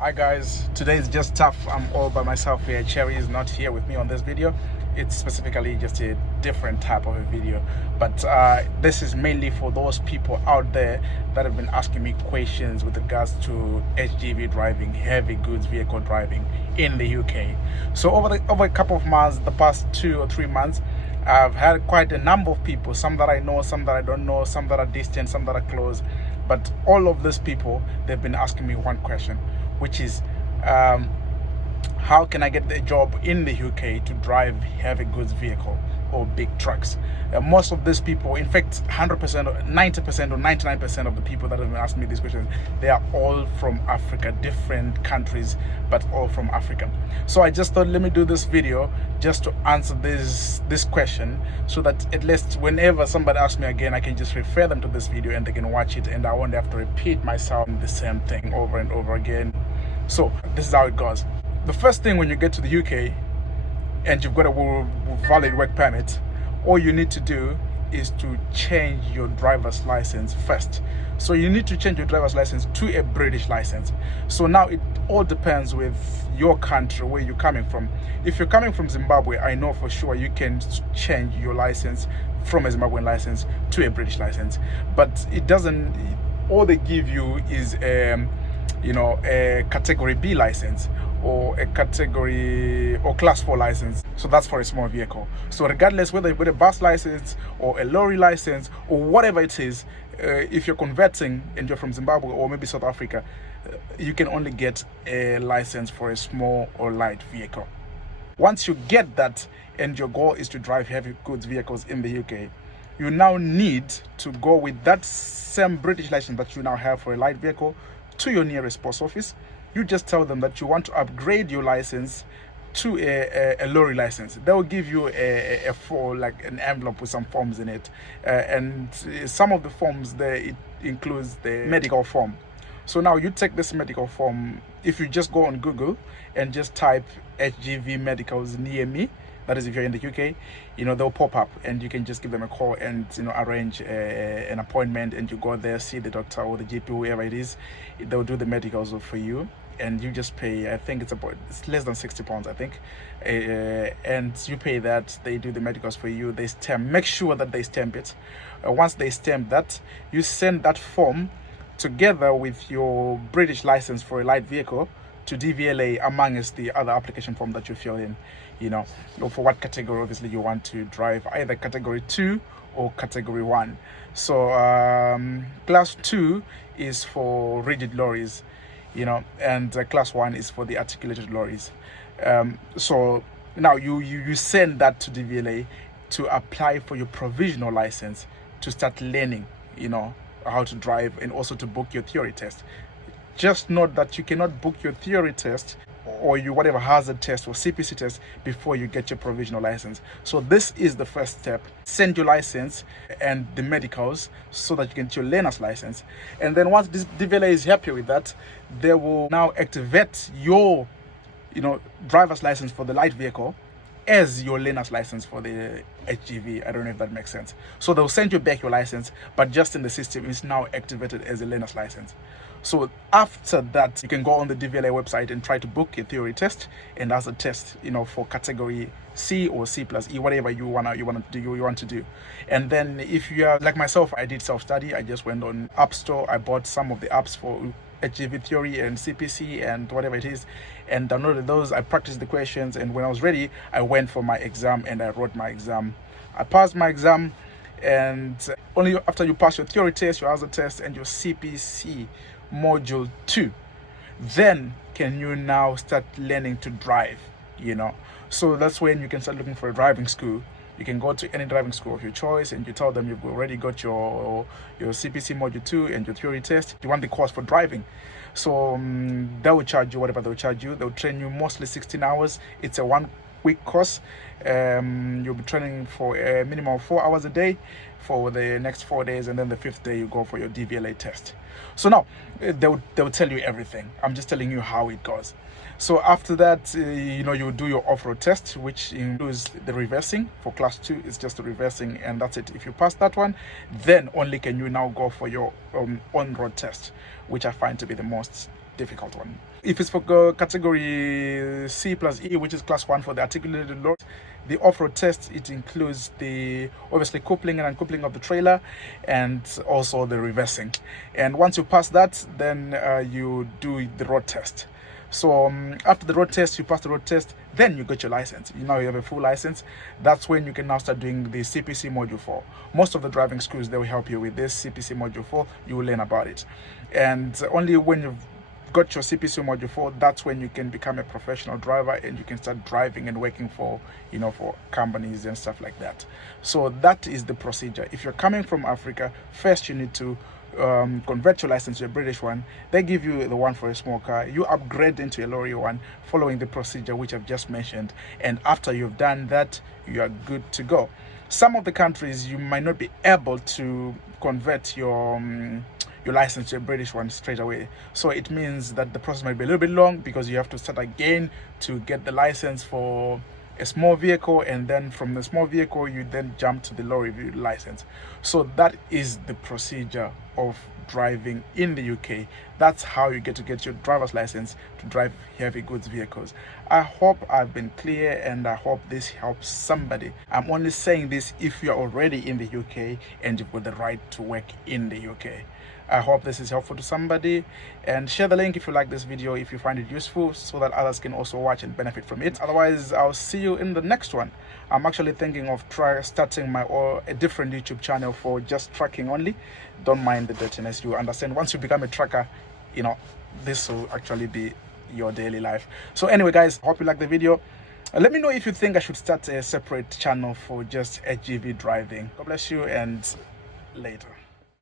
Hi guys, today is just tough. I'm all by myself here. Cherry is not here with me on this video. It's specifically just a different type of a video, but this is mainly for those people out there that have been asking me questions with regards to HGV driving, heavy goods vehicle driving in the UK. So over a couple of months, the past 2 or 3 months, I've had quite a number of people, some that I know, some that I don't know, some that are distant, some that are close, but all of these people, they've been asking me one question, which is how can I get a job in the UK to drive heavy goods vehicle or big trucks? Most of these people, in fact 100% or 90% or 99% of the people that have been asking me these questions, they are all from Africa, different countries, but all from Africa. So I just thought, let me do this video just to answer this question, so that at least whenever somebody asks me again, I can just refer them to this video and they can watch it, and I won't have to repeat myself the same thing over and over again. So this is how it goes. The first thing, when you get to the UK and you've got a valid work permit, all you need to do is to change your driver's license first. So you need to change your driver's license to a British license. So now it all depends with your country, where you're coming from. If you're coming from Zimbabwe, I know for sure you can change your license from a Zimbabwean license to a British license, but it doesn't, all they give you is a category B license, or a category or class 4 license. So that's for a small vehicle. So regardless whether you've got a bus license or a lorry license or whatever it is, if you're converting and you're from Zimbabwe or maybe South Africa, you can only get a license for a small or light vehicle. Once you get that and your goal is to drive heavy goods vehicles in the UK, you now need to go with that same British license that you now have for a light vehicle to your nearest post office. You just tell them that you want to upgrade your license to a lorry license. They will give you a form, like an envelope with some forms in it, and some of the forms there, it includes the medical form. So now you take this medical form. If you just go on Google and just type HGV medicals near me, that is if you're in the UK, they'll pop up, and you can just give them a call and arrange an appointment, and you go there, see the doctor or the GP, whoever it is. They'll do the medicals for you, and you just pay, I think it's less than £60, I think, and you pay that. They do the medicals for you, they stamp, make sure that they stamp it. Once they stamp that, you send that form together with your British license for a light vehicle to DVLA, amongst the other application form that you fill in, for what category obviously you want to drive, either category 2 or category 1. So class 2 is for rigid lorries, and class 1 is for the articulated lorries. So now you send that to DVLA to apply for your provisional license, to start learning how to drive, and also to book your theory test. Just note that you cannot book your theory test or your whatever hazard test or CPC test before you get your provisional license. So this is the first step. Send your license and the medicals so that you can get your learner's license. And then once this DVLA is happy with that, they will now activate your driver's license for the light vehicle as your learner's license for the HGV. I don't know if that makes sense. So they'll send you back your license, but just in the system, it's now activated as a learner's license. So after that, you can go on the DVLA website and try to book a theory test, and as a test, for category C or C+E, whatever you want to do. And then if you are like myself, I did self-study. I just went on App Store. I bought some of the apps for HGV theory and CPC and whatever it is, and downloaded those. I practiced the questions, and when I was ready, I went for my exam and I wrote my exam. I passed my exam, and only after you pass your theory test, your hazard test, and your CPC module 2, then can you now start learning to drive. So that's when you can start looking for a driving school. You can go to any driving school of your choice, and you tell them you've already got your CPC module 2 and your theory test. You want the course for driving. So they will charge you whatever they'll charge you. They'll train you mostly 16 hours. It's a 1-week course. You'll be training for a minimum of 4 hours a day for the next 4 days, and then the 5th day you go for your DVLA test. So now they'll tell you everything. I'm just telling you how it goes. So after that, you do your off-road test, which includes the reversing. For class 2, it's just the reversing, and that's it. If you pass that one, then only can you now go for your on-road test, which I find to be the most difficult one. If it's for category C plus E, which is class 1 for the articulated load, the off-road test, it includes the obviously coupling and uncoupling of the trailer and also the reversing. And once you pass that, then you do the road test. So after the road test, you pass the road test, then you get your license. You have a full license. That's when you can now start doing the CPC module 4. Most of the driving schools, they will help you with this CPC module 4. You will learn about it. And only when you've got your CPC module 4, that's when you can become a professional driver and you can start driving and working for for companies and stuff like that. So that is the procedure. If you're coming from Africa, first you need to convert your license to a British one. They give you the one for a small car. You upgrade into a lorry one, following the procedure which I've just mentioned, and after you've done that, you are good to go. Some of the countries you might not be able to convert your license to a British one straight away, so it means that the process might be a little bit long because you have to start again to get the license for a small vehicle, and then from the small vehicle you then jump to the lorry license. So that is the procedure of driving in the UK. That's how you get your driver's license to drive heavy goods vehicles. I hope I've been clear, and I hope this helps somebody. I'm only saying this if you're already in the UK and you've got the right to work in the UK. I hope this is helpful to somebody, and share the link if you like this video, if you find it useful, so that others can also watch and benefit from it. Otherwise, I'll see you in the next one. I'm actually thinking of starting a different YouTube channel for just trucking only. Don't mind the dirtiness. You understand, once you become a trucker, this will actually be your daily life. So anyway, guys, hope you like the video. Let me know if you think I should start a separate channel for just HGV driving. God bless you, and later.